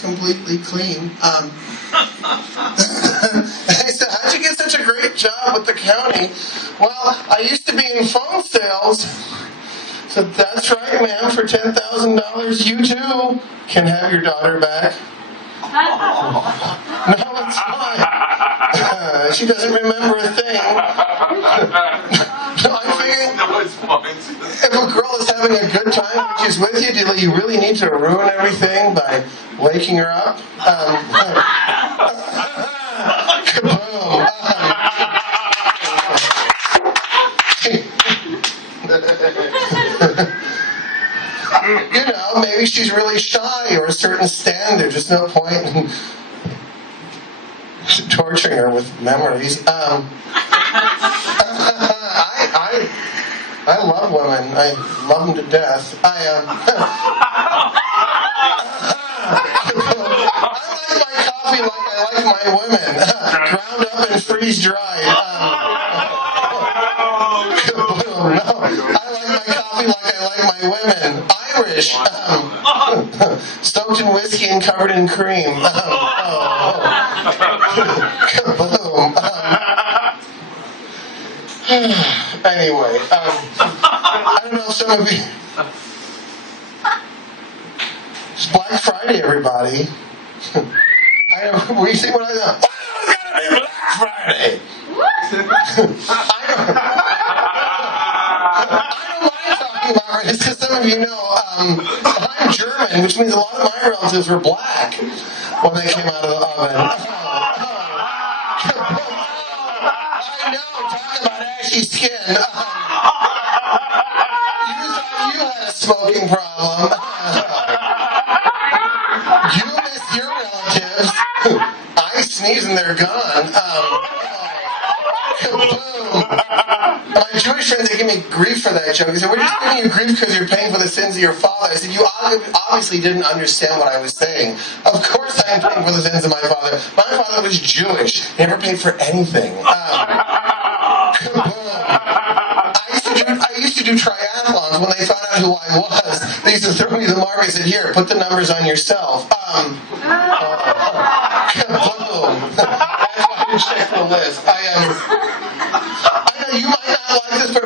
completely clean. I said, how'd you get such a great job with the county? Well, I used to be in phone sales. So that's right, ma'am. For $10,000, you too can have your daughter back. No, it's fine. She doesn't remember a thing. No, I'm figuring if a girl is having a good time when she's with you, do you really need to ruin everything by waking her up? Kaboom. You know, maybe she's really shy or a certain standard. There's no point in torturing her with memories. I love women. I love them to death. I like my coffee like I like my women. Ground up and freeze dried. Kaboom. No, I like my coffee like I like my women. Irish. Soaked in whiskey and covered in cream. Kaboom. Anyway, I don't know if some of you... It's Black Friday, everybody. We see what I know. Oh, it's gotta be Black Friday! I don't mind talking about it, because some of you know I'm German, which means a lot of my relatives were black when they came out of the oven. I know, talk about ashy skin. You thought you had a smoking problem. You miss your relatives. I sneeze and they're gone. My Jewish friends, they give me grief for that joke. They said, we're just giving you grief because you're paying for the sins of your father. I said, you obviously didn't understand what I was saying. Of course I'm paying for the sins of my father. My father was Jewish. He never paid for anything. I used to do triathlons. When they found out who I was, they used to throw me the mark. I said, here, put the numbers on yourself. Kaboom. That's why you check the list. I know you might not like this, but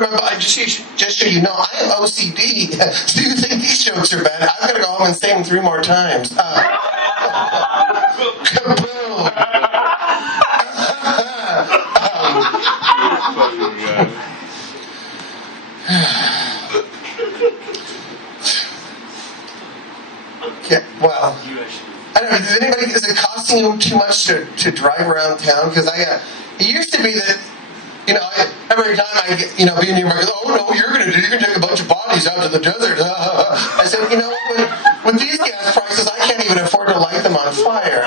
just so you know, I have OCD. So you think these jokes are bad? I've got to go home and say them 3 more times. Kaboom. Yeah, well, I don't know. Is it costing you too much to drive around town? Because it used to be that, every time I get, be in New York, oh no, you're going to take a bunch of bodies out to the desert. I said, with these gas prices, I can't even afford to light them on fire.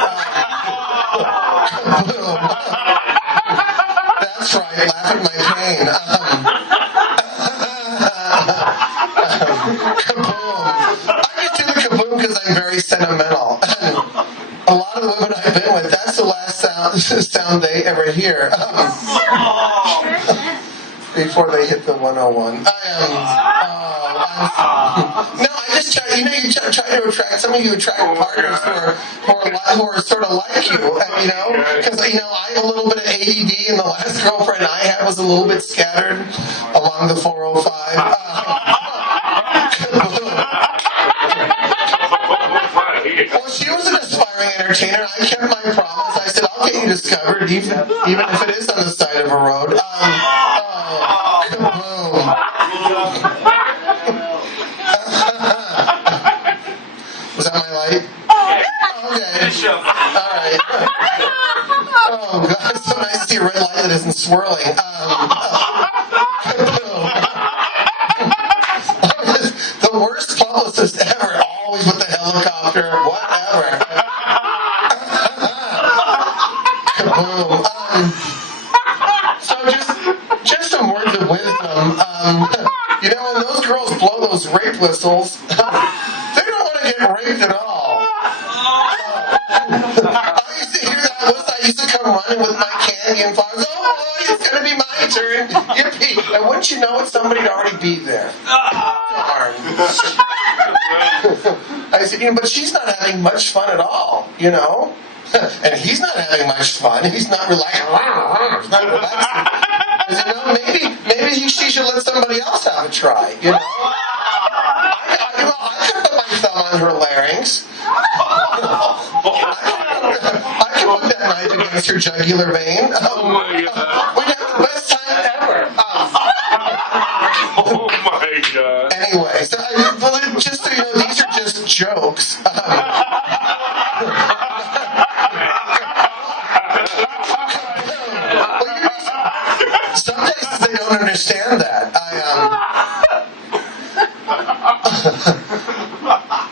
That's right, laugh at my pain. Kaboom. I just do the kaboom because I'm very sentimental. A lot of the women I've been with, that's the last sound they ever hear. Before they hit the 101. I just try, you try to attract, some of you attract partners who are sort of like you, because, I have a little bit of ADD, and the last girlfriend I had was a little bit scattered along the 405. Well, she was an aspiring entertainer. I kept my promise. I said, I'll get you discovered, even if it is on the side of a road. Kaboom. Was that my light? Okay. All right. Oh, God, it's so nice to see a red light that isn't swirling. The worst publicist ever, always with the helicopter, whatever. Kaboom. So just some words of wisdom. When those girls blow those rape whistles, they don't want to get raped at all. I used to hear that whistle. I used to come running with my candy and flowers. Oh boy, it's going to be my turn. Yippee. And wouldn't you know it, somebody'd already be there. Darn. I said, but she's not having much fun at all, and he's not having much fun. He's not relaxing. He's not relaxing. I said, maybe she should let somebody else have a try, I could put my thumb on her larynx. I could put that knife against her jugular vein. Oh my God. We'd have the best time ever. Oh my God. Anyway, so just so you know, these are just jokes. Some places they don't understand that.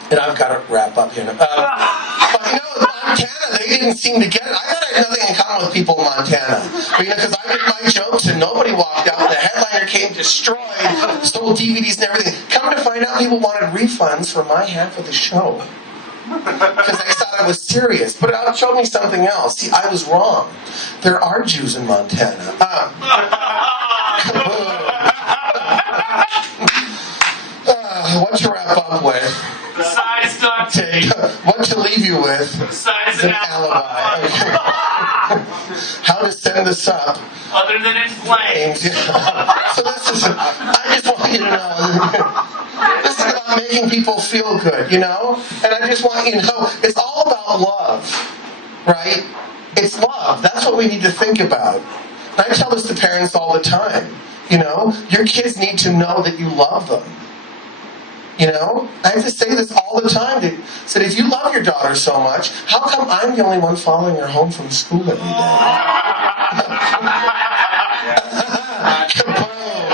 And I've got to wrap up here. But Montana, they didn't seem to get it. I thought I had nothing in common with people in Montana. But, because I did my jokes and nobody walked out. The headliner came destroyed, stole DVDs and everything. Come to find out, people wanted refunds for my half of the show. Because they thought I was serious. But it showed me something else. See, I was wrong. There are Jews in Montana. What to wrap up with? Besides duct tape. What to leave you with? Besides an alibi. Okay. How to send this up? Other than in flames. So this is, I just want you to know, this is about making people feel good, And I just want you to know, it's all about love, right? It's love. That's what we need to think about. And I tell this to parents all the time, Your kids need to know that you love them. I have to say this all the time. I said, if you love your daughter so much, how come I'm the only one following her home from school every day? Kaboom!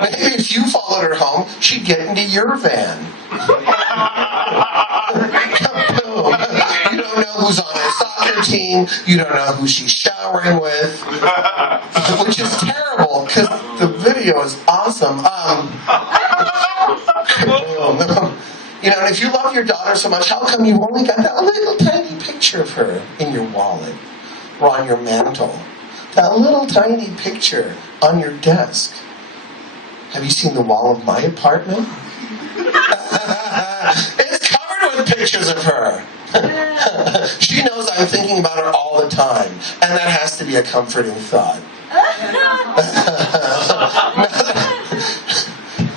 Right? Maybe if you followed her home, she'd get into your van. Kaboom! You don't know who's on her soccer team. You don't know who she's showering with. Which is terrible, because the video is awesome. And if you love your daughter so much, how come you only got that little tiny picture of her in your wallet or on your mantle? That little tiny picture on your desk. Have you seen the wall of my apartment? It's covered with pictures of her. She knows I'm thinking about her all the time, and that has to be a comforting thought.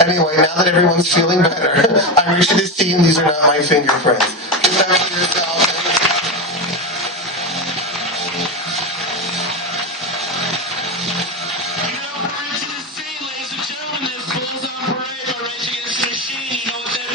Anyway, now that everyone's feeling better, I wish you to see, and these are not my fingerprints. Give it up for yourself.